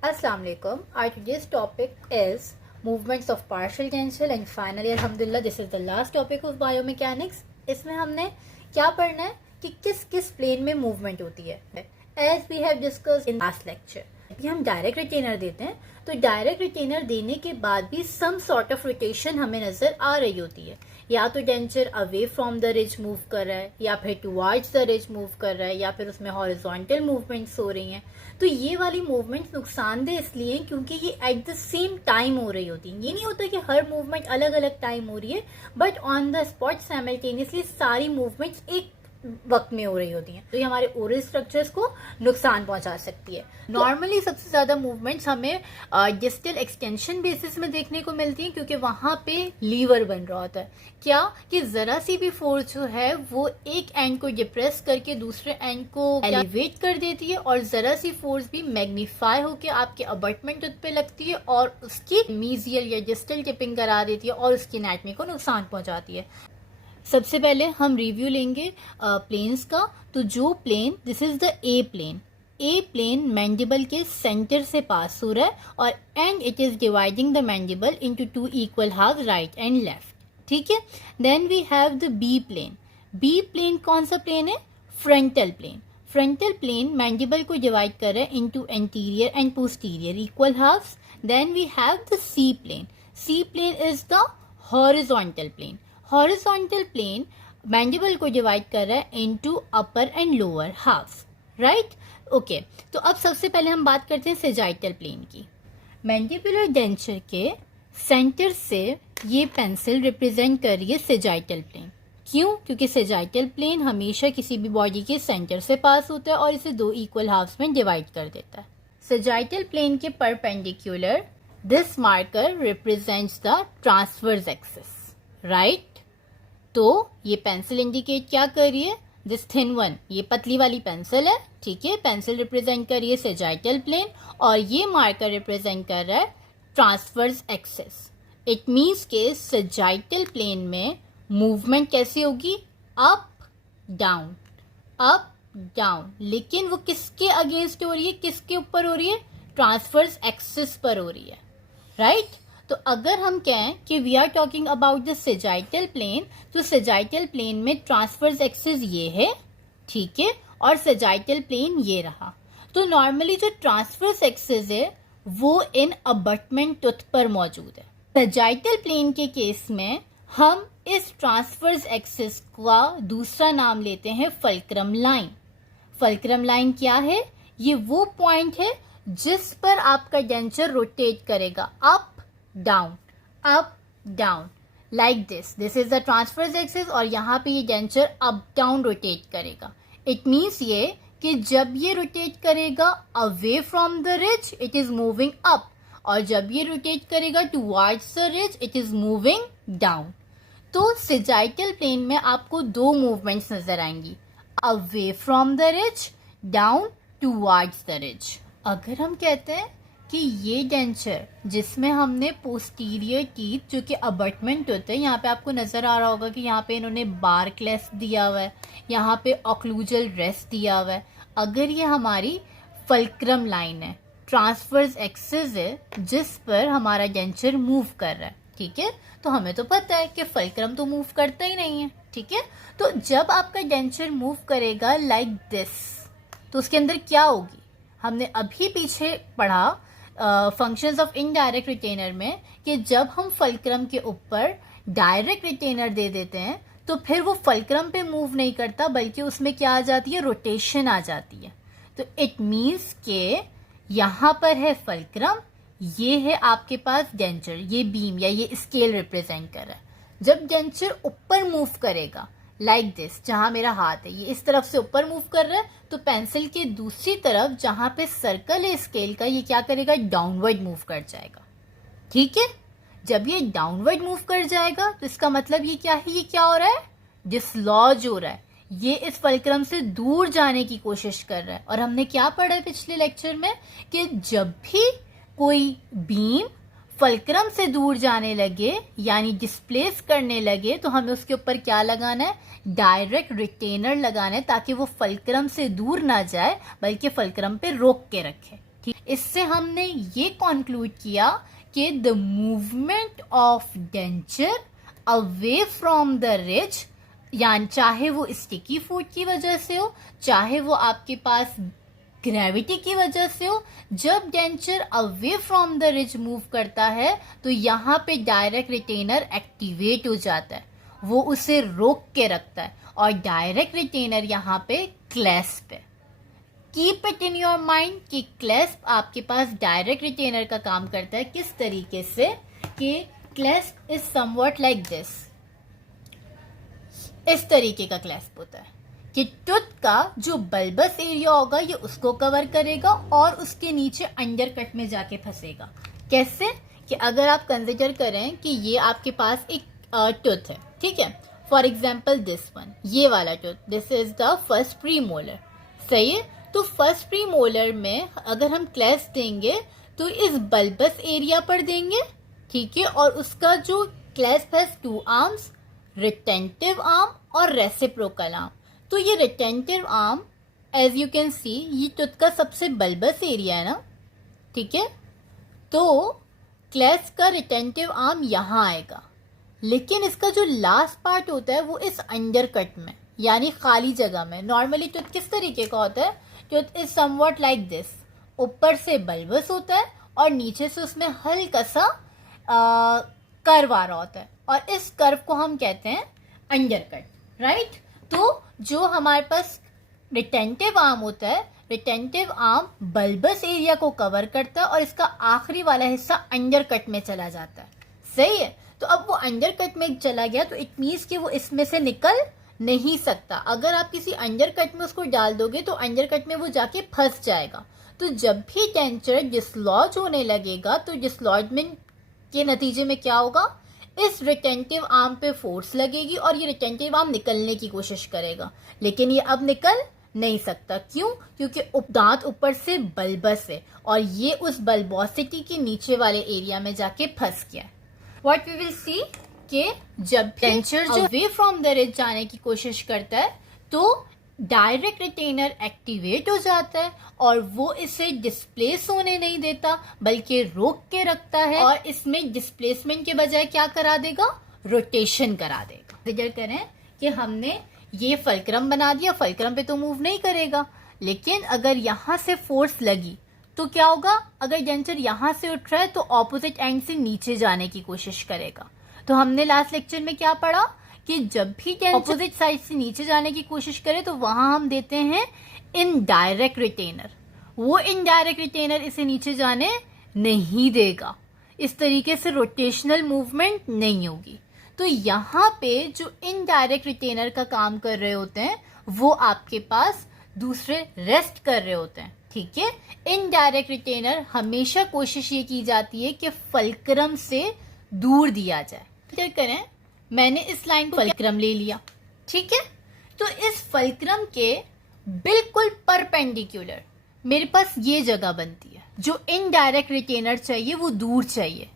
Assalamu alaikum. Our today's topic is movements of partial tensile and finally alhamdulillah this is the last topic of biomechanics. इसमें हमने क्या पढ़ना है कि किस किस प्लेन में मूवमेंट होती है. As we have discussed in last lecture, अभी हम डायरेक्ट रिटेनर देते हैं तो डायरेक्ट रिटेनर देने के बाद भी सम सॉर्ट ऑफ रोटेशन हमें नजर आ रही होती है. या तो denture away from the ridge move कर रहा है या फिर टुवर्ड्स द रिज मूव कर रहा है या फिर उसमें हॉरिजॉन्टल मूवमेंट्स हो रही हैं. तो ये वाली मूवमेंट्स नुकसानदेह इसलिए क्योंकि ये एट द सेम टाइम हो रही होती है. ये नहीं होता कि हर मूवमेंट अलग अलग टाइम हो रही है, but on the spot simultaneously सारी मूवमेंट्स एक वक्त में हो रही होती हैं. तो ये हमारे ओरल स्ट्रक्चर्स को नुकसान पहुंचा सकती है. नॉर्मली सबसे ज्यादा मूवमेंट्स हमें डिस्टल एक्सटेंशन बेसिस में देखने को मिलती हैं क्योंकि वहां पे लीवर बन रहा होता है. क्या कि जरा सी भी फोर्स जो है वो एक एंड को डिप्रेस करके दूसरे एंड को एलिवेट कर देती है और जरा सी फोर्स भी मैग्नीफाई होकर आपके अबटमेंट पे लगती है और उसकी मीजियल या डिस्टल टिपिंग करा देती है और उसकी एनाटमी को नुकसान पहुंचाती है. सबसे पहले हम रिव्यू लेंगे प्लेन्स का. तो जो plane, this is the A plane. A plane mandible के सेंटर से पास हो रहा है और and it is dividing the mandible into two equal half, right and left. ठीक है. Then we have the B plane. B plane कौन सा प्लेन है? Frontal plane. Frontal plane mandible को डिवाइड कर रहा है into anterior and posterior equal halves. Then we have the C plane. C plane is the horizontal plane. Horizontal plane mandible को divide कर रहा है into upper and lower halves, right. Okay. तो अब सबसे पहले हम बात करते हैं सेजाइटल प्लेन की. मैंडिबुलर डेंचर के सेंटर से ये पेंसिल रिप्रेजेंट कर रही है सेजाइटल प्लेन. क्यों? क्योंकि सेजाइटल प्लेन हमेशा किसी भी बॉडी के सेंटर से पास होता है और इसे दो इक्वल हाफ्स में डिवाइड कर देता है. सेजाइटल प्लेन के perpendicular this marker represents the transverse axis, right. तो ये पेंसिल इंडिकेट क्या कर रही है? दिस थिन वन, ये पतली वाली पेंसिल है. ठीक है. पेंसिल रिप्रेजेंट कर रही है सेजाइटल प्लेन और ये मार्कर रिप्रेजेंट कर रहा है ट्रांसवर्स एक्सिस. इट मीन्स के सेजाइटल प्लेन में मूवमेंट कैसी होगी? Up down, up down. लेकिन वो किसके अगेंस्ट हो रही है, किसके ऊपर हो रही है? ट्रांसवर्स एक्सिस पर हो रही है, राइट. तो अगर हम कहें कि we are talking about the sagittal plane, तो सेजाइटल प्लेन में ट्रांसवर्स एक्सिस ये है, ठीक है, और सेजाइटल प्लेन ये रहा. तो नॉर्मली जो ट्रांसवर्स एक्सिस है वो इन अबटमेंट टूथ पर मौजूद है. सेजाइटल प्लेन के केस में हम इस ट्रांसवर्स एक्सिस का दूसरा नाम लेते हैं फल्क्रम लाइन. फल्क्रम लाइन क्या है? ये वो पॉइंट है जिस पर आपका डेंचर रोटेट करेगा up down, up down, like this. This is the transverse axis और यहाँ पे ये डेंचर अप डाउन रोटेट करेगा. इट मीन्स ये कि जब ये रोटेट करेगा away from the ridge it is moving up और जब ये रोटेट करेगा towards the ridge it is moving down. तो सेजाइटल प्लेन में आपको दो मूवमेंट्स नजर आएंगी, away from the ridge, down towards the ridge. अगर हम कहते हैं कि ये डेंचर जिसमें हमने पोस्टीरियर टीथ जो कि अबटमेंट होते हैं, यहाँ पे आपको नजर आ रहा होगा कि यहाँ पे इन्होंने बार क्लेस दिया हुआ है, यहाँ पे ऑक्लूजल रेस्ट दिया हुआ है. अगर ये हमारी फल्क्रम लाइन है, ट्रांसवर्स एक्सिस है जिस पर हमारा डेंचर मूव कर रहा है, ठीक है, तो हमें तो पता है कि फल्क्रम तो मूव करता ही नहीं है, ठीक है. तो जब आपका डेंचर मूव करेगा लाइक दिस, तो उसके अंदर क्या होगी? हमने अभी पीछे पढ़ा फंक्शंस ऑफ इनडायरेक्ट रिटेनर में कि जब हम फल्क्रम के ऊपर डायरेक्ट रिटेनर दे देते हैं तो फिर वो फल्क्रम पे मूव नहीं करता बल्कि उसमें क्या आ जाती है? रोटेशन आ जाती है. तो इट मीन्स के यहाँ पर है फल्क्रम, ये है आपके पास डेंचर, ये बीम या ये स्केल रिप्रेजेंट कर रहा है. जब डेंचर ऊपर मूव करेगा लाइक दिस, जहां मेरा हाथ है ये इस तरफ से ऊपर मूव कर रहा है, तो पेंसिल के दूसरी तरफ जहां पे सर्कल है स्केल का ये क्या करेगा? डाउनवर्ड मूव कर जाएगा, ठीक है. जब ये डाउनवर्ड मूव कर जाएगा तो इसका मतलब ये क्या है? ये क्या हो रहा है? डिसलॉज हो रहा है. ये इस फल्क्रम से दूर जाने की कोशिश कर रहा है. और हमने क्या पढ़ा है पिछले लेक्चर में कि जब भी कोई बीम फल्क्रम से दूर जाने लगे यानी डिस्प्लेस करने लगे तो हमें उसके ऊपर क्या लगाना है? डायरेक्ट रिटेनर लगाना है ताकि वो फल्क्रम से दूर ना जाए बल्कि फल्क्रम पे रोक के रखे. इससे हमने ये कंक्लूड किया कि the movement of denture away from the ridge, यानी चाहे वो स्टिकी फूड की वजह से हो, चाहे वो आपके पास ग्रेविटी की वजह से हो, जब denture away from the ridge move करता है तो यहाँ पे डायरेक्ट रिटेनर एक्टिवेट हो जाता है, वो उसे रोक के रखता है, और डायरेक्ट रिटेनर यहाँ पे क्लैस्प है। Keep it in your mind कि क्लैस्प आपके पास डायरेक्ट रिटेनर का काम करता है। किस तरीके से कि clasp is somewhat like this, इस तरीके का क्लैस्प होता है कि टूथ का जो बल्बस एरिया होगा ये उसको कवर करेगा और उसके नीचे अंडर कट में जाके फंसेगा। कैसे कि अगर आप कंसिडर करें कि ये आपके पास एक टूथ है, ठीक है, फॉर एग्जाम्पल दिस वन, ये वाला tooth, this is the first premolar, सही है। तो फर्स्ट प्रीमोलर में अगर हम क्लैस्प देंगे तो इस बल्बस एरिया पर देंगे, ठीक है, और उसका जो क्लैस्प है 2 आर्म्स, रिटेंटिव आर्म और रेसिप्रोकल आर्म। तो ये retentive arm as you can see ये टूथ का सबसे बल्बस एरिया है ना, ठीक है, तो क्लैस्प का रिटेंटिव आर्म यहाँ आएगा, लेकिन इसका जो लास्ट पार्ट होता है वो इस अंडर कट में यानी खाली जगह में। नॉर्मली टूथ किस तरीके का होता है, tooth is somewhat like this, ऊपर से बल्बस होता है और नीचे से उसमें हल्का सा कर्व आ रहा होता है, और इस कर्व को हम कहते हैं अंडर कट, राइट। तो जो हमारे पास रिटेंटिव आर्म होता है, रिटेंटिव आर्म बल्बस एरिया को कवर करता है और इसका आखिरी वाला हिस्सा अंडर कट में चला जाता है, सही है। तो अब वो अंडर कट में चला गया तो इट मीन्स कि वो इसमें से निकल नहीं सकता। अगर आप किसी अंडर कट में उसको डाल दोगे तो अंडर कट में वो जाके फंस जाएगा। तो जब भी डेंचर डिसलॉज होने लगेगा तो डिसलॉजमेंट के नतीजे में क्या होगा, इस रिटेंटिव आर्म पे फोर्स लगेगी और ये रिटेंटिव आर्म निकलने की कोशिश करेगा, लेकिन ये अब निकल नहीं सकता। क्यों? क्योंकि दांत ऊपर से बल्बस है और ये उस बल्बोसिटी के नीचे वाले एरिया में जाके फंस गया है। व्हाट वी विल सी कि जब डेंचर जो अवे फ्रॉम द रिज जाने की कोशिश करता है तो डायरेक्ट रिटेनर एक्टिवेट हो जाता है और वो इसे डिस्प्लेस होने नहीं देता बल्कि रोक के रखता है, और इसमें डिस्प्लेसमेंट के बजाय क्या करा देगा, रोटेशन करा देगा। कंसीडर करें कि हमने ये फल्क्रम बना दिया, फल्क्रम पे तो मूव नहीं करेगा, लेकिन अगर यहाँ से फोर्स लगी तो क्या होगा, अगर डेंचर यहाँ से उठ रहा है तो ऑपोजिट एंड से नीचे जाने की कोशिश करेगा। तो हमने लास्ट लेक्चर में क्या पढ़ा कि जब भी डेंचर ऑपोजिट साइड से नीचे जाने की कोशिश करे तो वहां हम देते हैं इनडायरेक्ट रिटेनर, वो इनडायरेक्ट रिटेनर इसे नीचे जाने नहीं देगा, इस तरीके से रोटेशनल मूवमेंट नहीं होगी। तो यहाँ पे जो इनडायरेक्ट रिटेनर का काम कर रहे होते हैं वो आपके पास दूसरे रेस्ट कर रहे होते हैं, ठीक है। इनडायरेक्ट रिटेनर हमेशा कोशिश ये की जाती है कि फल्क्रम से दूर दिया जाए। क्या करें, मैंने इस लाइन को फल्क्रम ले लिया, ठीक है, तो इस फल्क्रम के बिल्कुल परपेंडिकुलर मेरे पास ये जगह बनती है। जो इनडायरेक्ट रिटेनर चाहिए वो दूर चाहिए,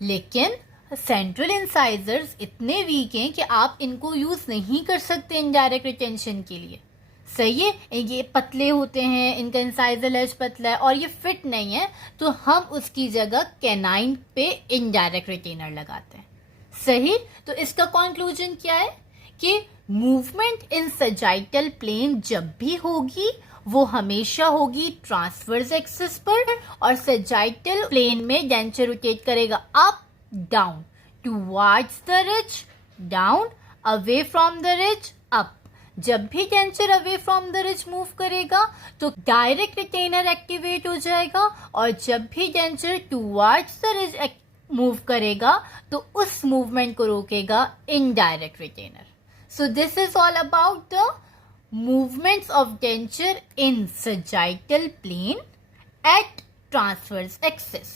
लेकिन सेंट्रल इंसाइजर्स इतने वीक हैं कि आप इनको यूज नहीं कर सकते इनडायरेक्ट रिटेंशन के लिए, सही है। ये पतले होते हैं, इनका इंसाइजर एज पतला है और ये फिट नहीं है, तो हम उसकी जगह कैनाइन पे इनडायरेक्ट रिटेनर लगाते हैं, सही। तो इसका कंक्लूजन क्या है कि मूवमेंट इन सजाइटल प्लेन जब भी होगी वो हमेशा होगी ट्रांसवर्स एक्सिस पर, और सजाइटल प्लेन में डेंचर रोटेट करेगा up down, towards the ridge down, away from the ridge up. जब भी denture away from the ridge move करेगा तो डायरेक्ट रिटेनर एक्टिवेट हो जाएगा, और जब भी denture towards the ridge move करेगा तो उस मूवमेंट को रोकेगा indirect retainer. So this is all about the movements of denture in sagittal plane at transverse axis.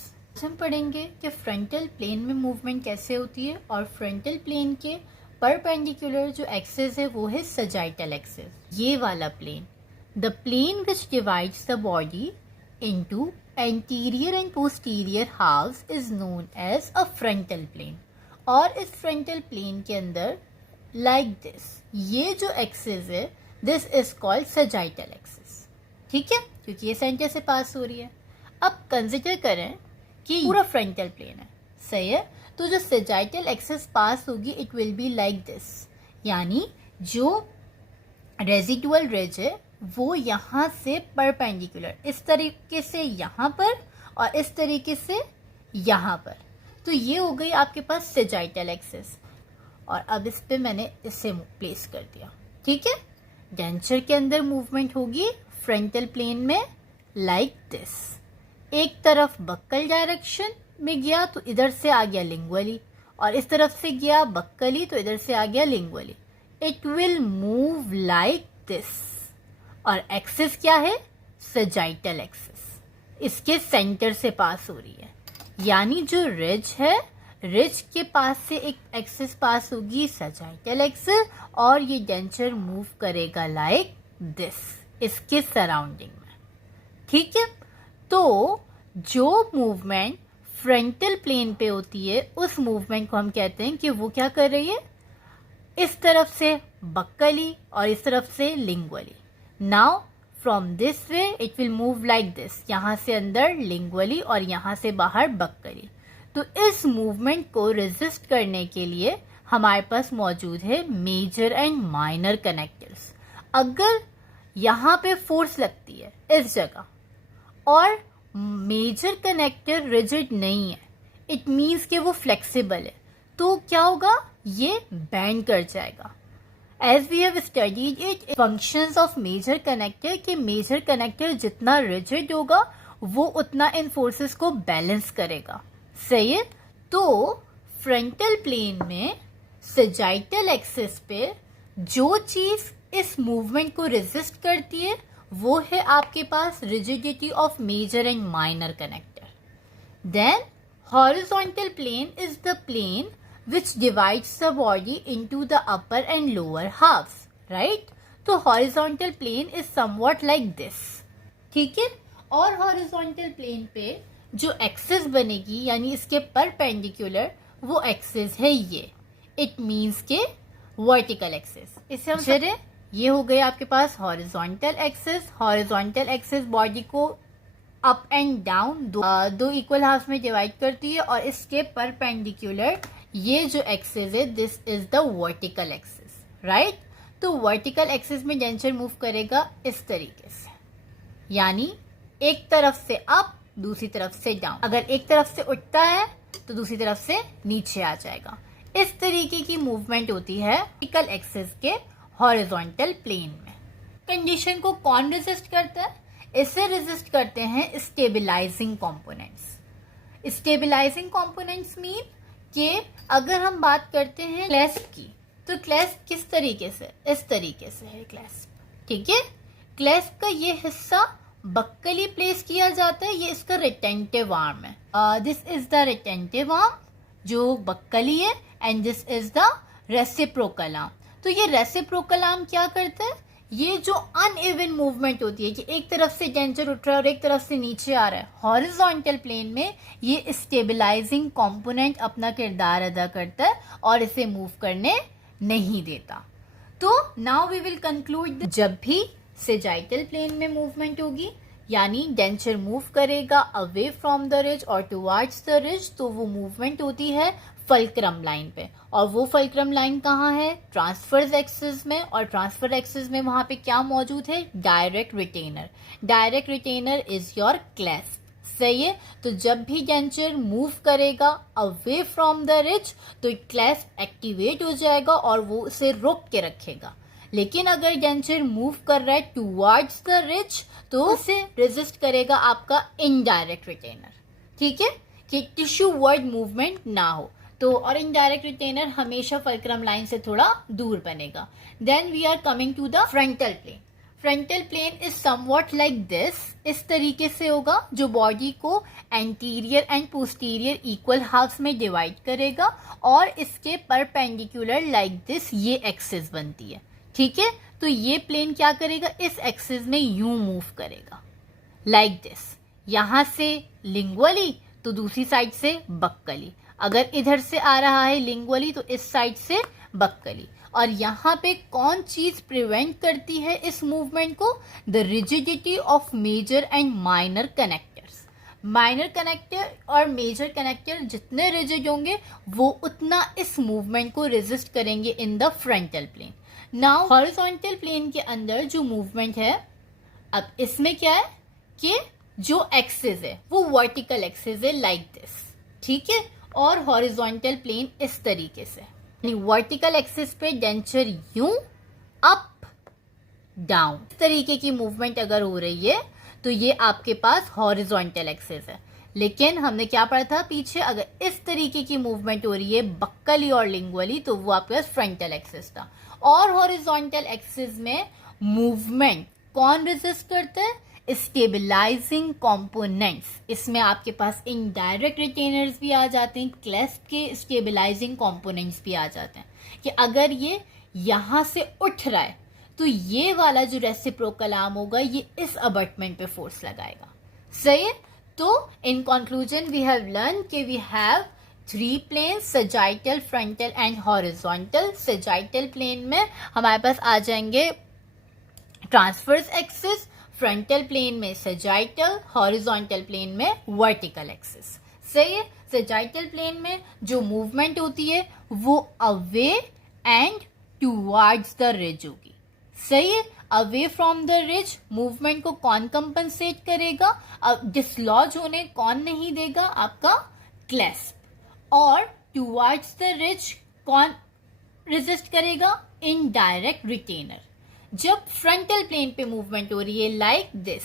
हम पढ़ेंगे कि फ्रंटल प्लेन में मूवमेंट कैसे होती है, और फ्रंटल प्लेन के परपेंडिकुलर जो एक्सिस है वो है सजाइटल एक्सिस, ये वाला plane, the plane which divides the body into anterior and posterior halves is known as a frontal plane। और इस frontal plane के अंदर like this, ये जो axis है this is called sagittal axis, ठीक है, क्योंकि ये सेंटर से पास हो रही है। अब कंसिडर करें कि पूरा फ्रंटल प्लेन है, सही है। तो जो सेजाइटल एक्सिस पास होगी it will be like this, यानी जो रेजिडुअल रिज है वो यहाँ से परपेंडिकुलर इस तरीके से यहाँ पर और इस तरीके से यहाँ पर। तो ये हो गई आपके पास सेजाइटल एक्सिस, और अब इस पे मैंने इसे प्लेस कर दिया, ठीक है। डेंचर के अंदर मूवमेंट होगी फ्रंटल प्लेन में लाइक दिस। एक तरफ बक्कल डायरेक्शन में गया तो इधर से आ गया लिंगुअली, और इस तरफ से गया बक्कली तो इधर से आ गया lingually. It will move like this, और एक्सिस क्या है? सेजाइटल एक्सिस, इसके सेंटर से पास हो रही है, यानी जो रिज है, रिज के पास से एक एक्सिस पास होगी सेजाइटल एक्सिस, और ये डेंचर मूव करेगा लाइक दिस इसके सराउंडिंग में, ठीक है। तो जो मूवमेंट फ्रंटल प्लेन पे होती है उस मूवमेंट को हम कहते हैं कि वो क्या कर रही है, इस तरफ से बक्कली और इस तरफ से lingually. Now from this way it will move like this, यहाँ से अंदर लिंगुअली और यहाँ से बाहर बक्कली। तो इस मूवमेंट को रेजिस्ट करने के लिए हमारे पास मौजूद है मेजर एंड माइनर कनेक्टर्स। अगर यहाँ पे फोर्स लगती है इस जगह और मेजर कनेक्टर रिजिड नहीं है, इट मीन्स कि वो फ्लेक्सिबल है, तो क्या होगा, ये बैंड कर जाएगा। As we have studied it functions of major connector, कि मेजर कनेक्टर जितना रिजिड होगा वो उतना इन फोर्सेस को बैलेंस करेगा, सही है। तो फ्रंटल प्लेन में सेजाइटल एक्सिस पे जो चीज इस मूवमेंट को रेजिस्ट करती है वो है आपके पास rigidity of major and minor connector. Then horizontal plane is the plane which divides the body into the upper and lower halves, right? तो horizontal plane is somewhat like this, ठीक है। और horizontal plane पे जो axis बनेगी यानी इसके perpendicular वो एक्सिस है ये, इट मीन्स के वर्टिकल एक्सिस। इससे हम चले, ये हो गए आपके पास horizontal axis. Horizontal axis body को अप एंड डाउन दो इक्वल हाफ में डिवाइड करती है, और इसके परपेंडिकुलर ये जो एक्सिस है this is the vertical axis, right. तो वर्टिकल एक्सिस में डेंचर मूव करेगा इस तरीके से, यानी एक तरफ से अप दूसरी तरफ से डाउन। अगर एक तरफ से उठता है तो दूसरी तरफ से नीचे आ जाएगा। इस तरीके की मूवमेंट होती है वर्टिकल एक्सिस के हॉरिजॉन्टल प्लेन में। कंडीशन को कौन रेजिस्ट करता है? इसे रेजिस्ट करते हैं stabilising components. Stabilising components mean कि अगर हम बात करते हैं क्लैस्प की, तो क्लैस्प किस तरीके से, इस तरीके से है क्लैस्प, ठीक है। क्लैस्प का ये हिस्सा बक्कली प्लेस किया जाता है, ये इसका रिटेंटिव आर्म है। This is the retentive arm जो बक्कली है, and this is the reciprocal arm. तो ये रेसिप्रोकल आर्म क्या करता है, ये जो अनइवन मूवमेंट होती है कि एक तरफ से डेंचर उठ रहा है और एक तरफ से नीचे आ रहा है, हॉरिजॉन्टल प्लेन में ये स्टेबलाइजिंग कंपोनेंट अपना किरदार अदा करता है और इसे मूव करने नहीं देता। तो नाउ वी विल कंक्लूड, जब भी सेजाइटल प्लेन में मूवमेंट होगी यानी डेंचर मूव करेगा अवे फ्रॉम द रिज और टुवर्ड्स द रिज, तो वो मूवमेंट होती है फल्क्रम लाइन पे। और वो फल्क्रम लाइन कहाँ है? ट्रांसफर्स एक्सिस में। और ट्रांसफर एक्सिस में वहां पे क्या मौजूद है? Direct retainer. Direct retainer is your clasp, सही है। तो जब भी डेंचर मूव करेगा अवे फ्रॉम द रिज तो क्लैस्प एक्टिवेट हो जाएगा और वो उसे रोक के रखेगा। लेकिन अगर डेंचर मूव कर रहा है टुवर्ड्स द रिज तो उसे रेजिस्ट करेगा आपका इनडायरेक्ट रिटेनर, ठीक है, कि टिश्यू वर्ड मूवमेंट ना हो। तो और इनडायरेक्ट रिटेनर हमेशा फल्क्रम लाइन से थोड़ा दूर बनेगा। Then we are coming to the frontal plane. Frontal plane is somewhat like this, इस तरीके से होगा, जो बॉडी को anterior and posterior equal halves में डिवाइड करेगा और इसके परपेंडिकुलर लाइक दिस ये एक्सिस बनती है, ठीक है। तो ये प्लेन क्या करेगा? इस एक्सिस में यूं मूव करेगा लाइक दिस, यहां से लिंगुअली तो दूसरी साइड से बक्कली। अगर इधर से आ रहा है लिंगुअली तो इस साइड से बक्कली। और यहाँ पे कौन चीज प्रिवेंट करती है इस मूवमेंट को? The rigidity of major and minor connectors. Minor connector और मेजर कनेक्टर जितने रिजिड होंगे वो उतना इस मूवमेंट को रेजिस्ट करेंगे in the frontal plane. Now horizontal plane के अंदर जो मूवमेंट है, अब इसमें क्या है कि जो एक्सिस है वो वर्टिकल एक्सिस है लाइक दिस, ठीक है, और हॉरिजॉन्टल प्लेन इस तरीके से। वर्टिकल एक्सिस पे डेंचर यूं अप डाउन इस तरीके की मूवमेंट अगर हो रही है तो ये आपके पास हॉरिजॉन्टल एक्सिस है। लेकिन हमने क्या पढ़ा था पीछे, अगर इस तरीके की मूवमेंट हो रही है बक्कली और लिंगुअली तो वो आपके पास फ्रंटल एक्सिस था। और हॉरिजॉन्टल एक्सिस में मूवमेंट कौन रेजिस्ट करता है? Stabilising components. इसमें आपके पास इनडायरेक्ट रिटेनर्स भी आ जाते हैं, क्लेस्प के स्टेबलाइजिंग कंपोनेंट्स भी आ जाते हैं कि अगर ये यहां से उठ रहा है तो ये वाला जो रेसिप्रोकल आर्म होगा ये इस अबटमेंट पे फोर्स लगाएगा। सही है? तो in conclusion we have learn कि we have 3 planes, sagittal, frontal and horizontal. Sagittal plane में हमारे पास आ जाएंगे ट्रांसवर्स एक्सिस, फ्रंटल प्लेन में सजाइटल, हॉरिजॉन्टल प्लेन में वर्टिकल एक्सिस। सही है? सजाइटल प्लेन में जो मूवमेंट होती है वो away and towards the ridge होगी। सही है? Away from the ridge movement को कौन कंपनसेट करेगा? अब डिसलॉज होने कौन नहीं देगा? आपका क्लेस्प। और टूवर्ड्स द रिज कौन रेजिस्ट करेगा? Indirect retainer. जब फ्रंटल प्लेन पे मूवमेंट हो रही है लाइक दिस,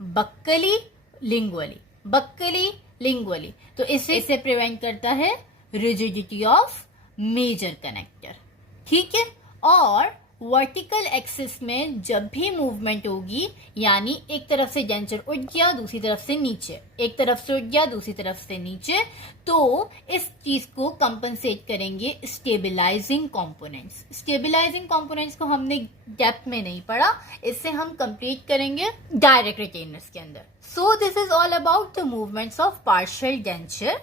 बक्कली लिंगुअली, बक्कली लिंगुअली, तो इसे प्रिवेंट करता है रिजिडिटी ऑफ मेजर कनेक्टर। ठीक है? और वर्टिकल एक्सिस में जब भी मूवमेंट होगी, यानी एक तरफ से डेंचर उठ गया दूसरी तरफ से नीचे, एक तरफ से उठ गया दूसरी तरफ से नीचे, तो इस चीज को कंपनसेट करेंगे स्टेबलाइजिंग कंपोनेंट्स। स्टेबलाइजिंग कंपोनेंट्स को हमने डेप्थ में नहीं पढ़ा, इससे हम कंप्लीट करेंगे डायरेक्ट रिटेनर्स के अंदर। सो this is all about the movements of partial denture.